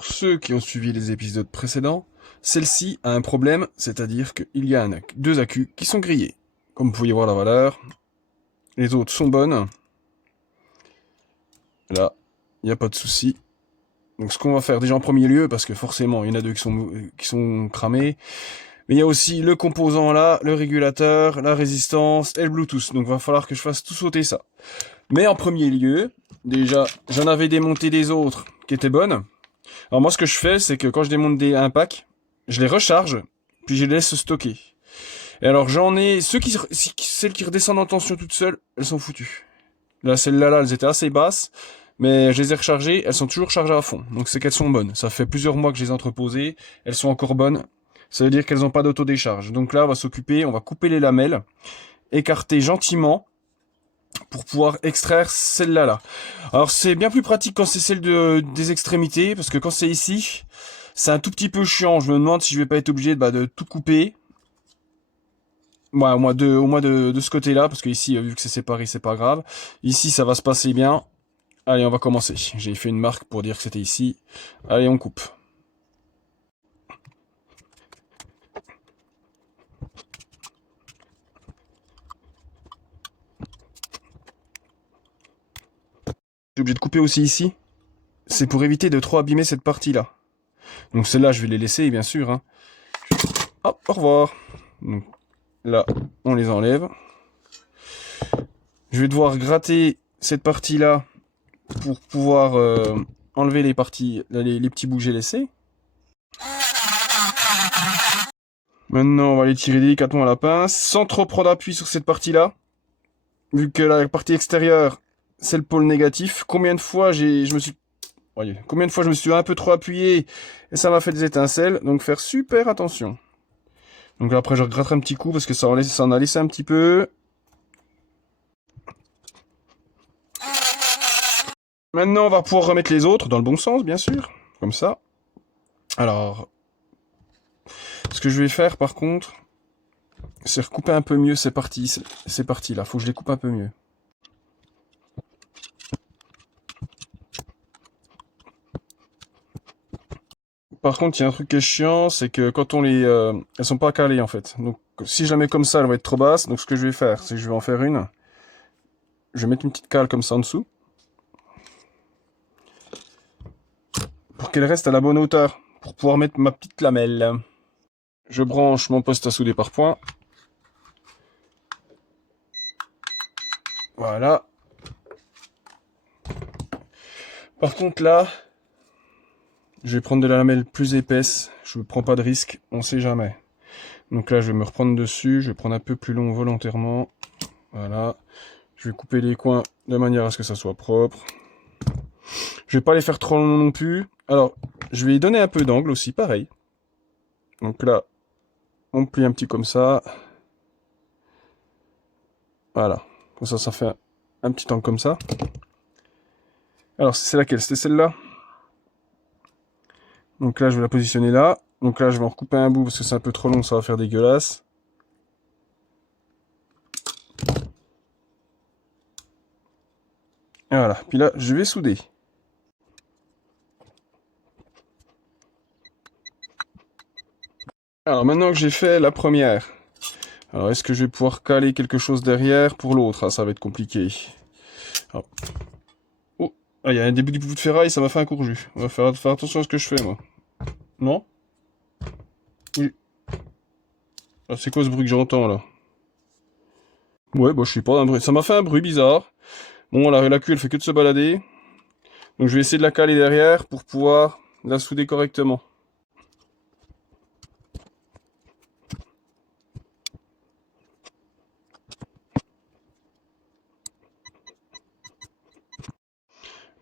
Pour ceux qui ont suivi les épisodes précédents, celle-ci a un problème, c'est-à-dire qu'il y a deux accus qui sont grillés. Comme vous pouvez voir la valeur, les autres sont bonnes. Là, il n'y a pas de souci. Donc ce qu'on va faire déjà en premier lieu, parce que forcément il y en a deux qui sont cramés, mais il y a aussi le composant là, le régulateur, la résistance et le Bluetooth. Donc il va falloir que je fasse tout sauter ça. Mais en premier lieu, déjà, j'en avais démonté des autres qui étaient bonnes. Alors moi ce que je fais, c'est que quand je démonte un pack, je les recharge, puis je les laisse stocker. Et alors j'en ai, celles qui redescendent en tension toutes seules, elles sont foutues. Là, celles-là, elles étaient assez basses, mais je les ai rechargées, elles sont toujours chargées à fond. Donc c'est qu'elles sont bonnes. Ça fait plusieurs mois que je les ai entreposées, elles sont encore bonnes. Ça veut dire qu'elles n'ont pas d'autodécharge. Donc là, on va couper les lamelles, écarter gentiment, pour pouvoir extraire celle-là là. Alors c'est bien plus pratique quand c'est celle des extrémités, parce que quand c'est ici, c'est un tout petit peu chiant. Je me demande si je vais pas être obligé de tout couper. Ouais, au moins de ce côté-là, parce que ici, vu que c'est séparé, c'est pas grave. Ici, ça va se passer bien. Allez, on va commencer. J'ai fait une marque pour dire que c'était ici. Allez, on coupe. J'ai obligé de couper aussi ici. C'est pour éviter de trop abîmer cette partie-là. Donc celle-là, je vais les laisser, bien sûr. Hein. Hop, au revoir. Donc, là, on les enlève. Je vais devoir gratter cette partie-là pour pouvoir enlever les parties, les petits bougets laissés. Maintenant, on va les tirer délicatement à la pince, sans trop prendre appui sur cette partie-là. Vu que la partie extérieure, c'est le pôle négatif. Combien de fois je me suis un peu trop appuyé et ça m'a fait des étincelles. Donc faire super attention. Donc là, après, je regratterai un petit coup parce que ça en a laissé un petit peu. Maintenant, on va pouvoir remettre les autres dans le bon sens, bien sûr. Comme ça. Alors, ce que je vais faire, par contre, c'est recouper un peu mieux ces parties-là. Faut que je les coupe un peu mieux. Par contre, il y a un truc qui est chiant, c'est que quand elles sont pas calées, en fait. Donc, si je la mets comme ça, elle va être trop basse. Donc, ce que je vais faire, c'est que je vais en faire une. Je vais mettre une petite cale comme ça en dessous. Pour qu'elle reste à la bonne hauteur. Pour pouvoir mettre ma petite lamelle. Je branche mon poste à souder par point. Voilà. Par contre là, je vais prendre de la lamelle plus épaisse. Je ne prends pas de risque, on sait jamais. Donc là, je vais me reprendre dessus. Je vais prendre un peu plus long volontairement. Voilà. Je vais couper les coins de manière à ce que ça soit propre. Je vais pas les faire trop long non plus. Alors, je vais y donner un peu d'angle aussi, pareil. Donc là, on plie un petit comme ça. Voilà. Comme ça fait un petit angle comme ça. Alors, c'est laquelle? C'était celle-là? Donc là, je vais la positionner là. Donc là, je vais en recouper un bout parce que c'est un peu trop long, ça va faire dégueulasse. Et voilà. Puis là, je vais souder. Alors maintenant que j'ai fait la première, alors est-ce que je vais pouvoir caler quelque chose derrière pour l'autre? Ah, ça va être compliqué. Alors. Oh, ah, il y a un début du bout de ferraille, ça m'a fait un courju. On va faire attention à ce que je fais, moi. Non? Oui. Ah, c'est quoi ce bruit que j'entends, là? Ouais, bah je sais pas, un bruit. Ça m'a fait un bruit bizarre. Bon, la queue, elle fait que de se balader. Donc je vais essayer de la caler derrière pour pouvoir la souder correctement.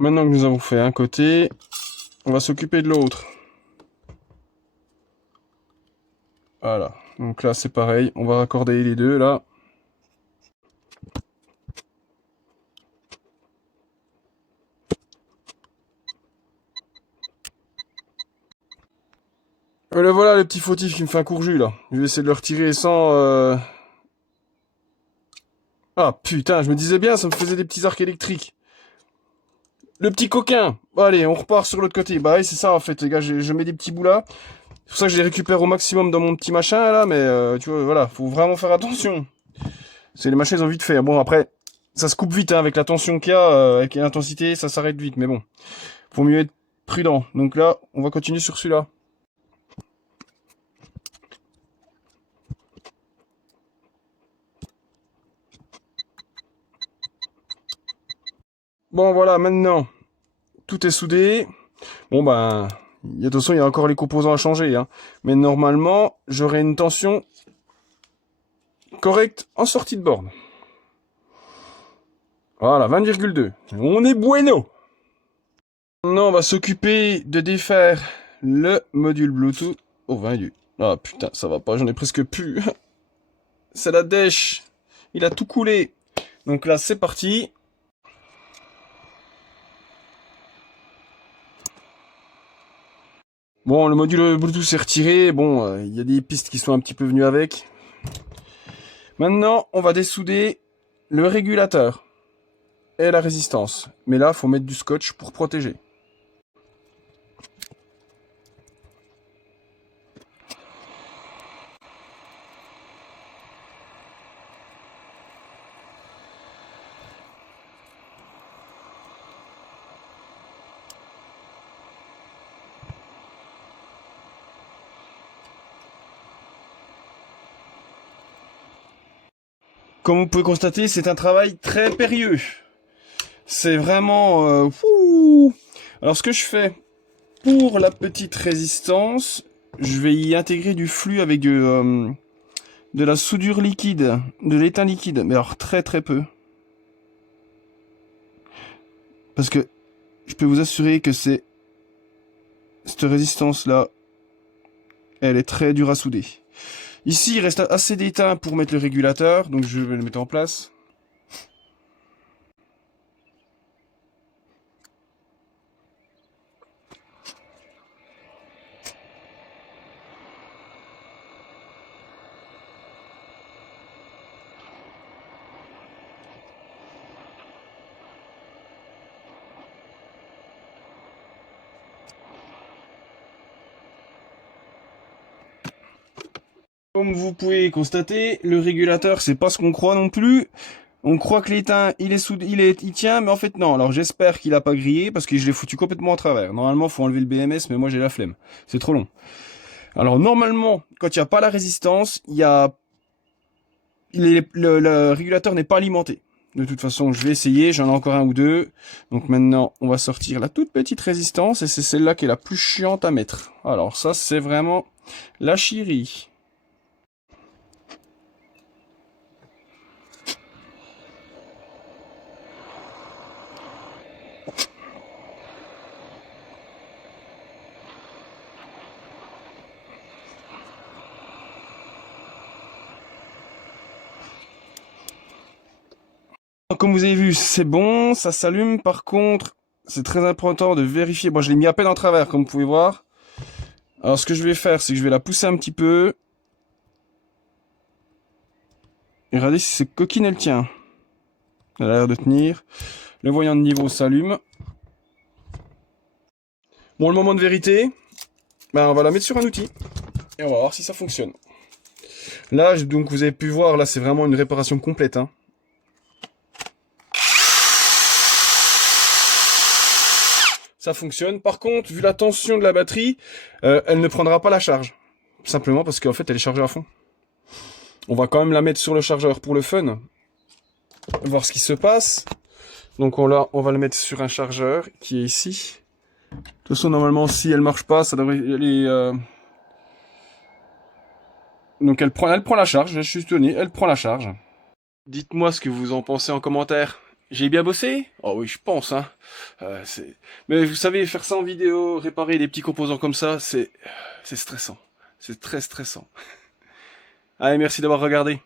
Maintenant que nous avons fait un côté, on va s'occuper de l'autre. Voilà. Donc là, c'est pareil. On va raccorder les deux, là. Et le voilà, le petit fautif qui me fait un courju, là. Je vais essayer de le retirer sans... Ah, putain, je me disais bien, ça me faisait des petits arcs électriques. Le petit coquin. Allez, on repart sur l'autre côté. Bah oui, c'est ça en fait, les gars. Je mets des petits bouts là. C'est pour ça que je les récupère au maximum dans mon petit machin là. Mais tu vois, voilà, faut vraiment faire attention. C'est les machins, ils ont vite fait. Bon, après, ça se coupe vite hein, avec la tension qu'il y a, avec l'intensité, ça s'arrête vite. Mais bon, faut mieux être prudent. Donc là, on va continuer sur celui-là. Bon, voilà, maintenant, tout est soudé. Bon, ben, de toute façon, il y a encore les composants à changer. Hein. Mais normalement, j'aurai une tension correcte en sortie de borne. Voilà, 20,2. On est bueno. Maintenant, on va s'occuper de défaire le module Bluetooth. Oh, 28. Ah putain, ça va pas, j'en ai presque plus. C'est la dèche. Il a tout coulé. Donc là, c'est parti. Bon, le module Bluetooth est retiré. Bon, il y a des pistes qui sont un petit peu venues avec. Maintenant, on va dessouder le régulateur et la résistance. Mais là, faut mettre du scotch pour protéger. Comme vous pouvez constater, c'est un travail très périlleux. C'est vraiment... fou. Alors ce que je fais pour la petite résistance, je vais y intégrer du flux avec de la soudure liquide, de l'étain liquide. Mais alors très très peu. Parce que je peux vous assurer que cette résistance-là, elle est très dure à souder. Ici, il reste assez d'étain pour mettre le régulateur, donc je vais le mettre en place. Comme vous pouvez constater, le régulateur, c'est pas ce qu'on croit non plus. On croit que l'étain, il tient, mais en fait non. Alors j'espère qu'il a pas grillé parce que je l'ai foutu complètement à travers. Normalement, faut enlever le BMS, mais moi j'ai la flemme. C'est trop long. Alors normalement, quand il n'y a pas la résistance, le régulateur n'est pas alimenté. De toute façon, je vais essayer. J'en ai encore un ou deux. Donc maintenant, on va sortir la toute petite résistance et c'est celle-là qui est la plus chiante à mettre. Alors ça, c'est vraiment la chérie. Comme vous avez vu, c'est bon, ça s'allume. Par contre, c'est très important de vérifier. Bon, je l'ai mis à peine en travers, comme vous pouvez voir. Alors, ce que je vais faire, c'est que je vais la pousser un petit peu. Et regardez si cette coquine, elle tient. Elle a l'air de tenir. Le voyant de niveau s'allume. Bon, le moment de vérité, ben, on va la mettre sur un outil. Et on va voir si ça fonctionne. Là, donc, vous avez pu voir, là, c'est vraiment une réparation complète, hein. Ça fonctionne. Par contre, vu la tension de la batterie, elle ne prendra pas la charge. Simplement parce qu'en fait, elle est chargée à fond. On va quand même la mettre sur le chargeur pour le fun. Voir ce qui se passe. Donc on va le mettre sur un chargeur qui est ici. De toute façon, normalement, si elle marche pas, ça devrait aller... Donc elle prend la charge, je suis étonné, elle prend la charge. Dites-moi ce que vous en pensez en commentaire. J'ai bien bossé? Oh oui, je pense, hein. Mais vous savez, faire ça en vidéo, réparer des petits composants comme ça, c'est stressant. C'est très stressant. Allez, merci d'avoir regardé.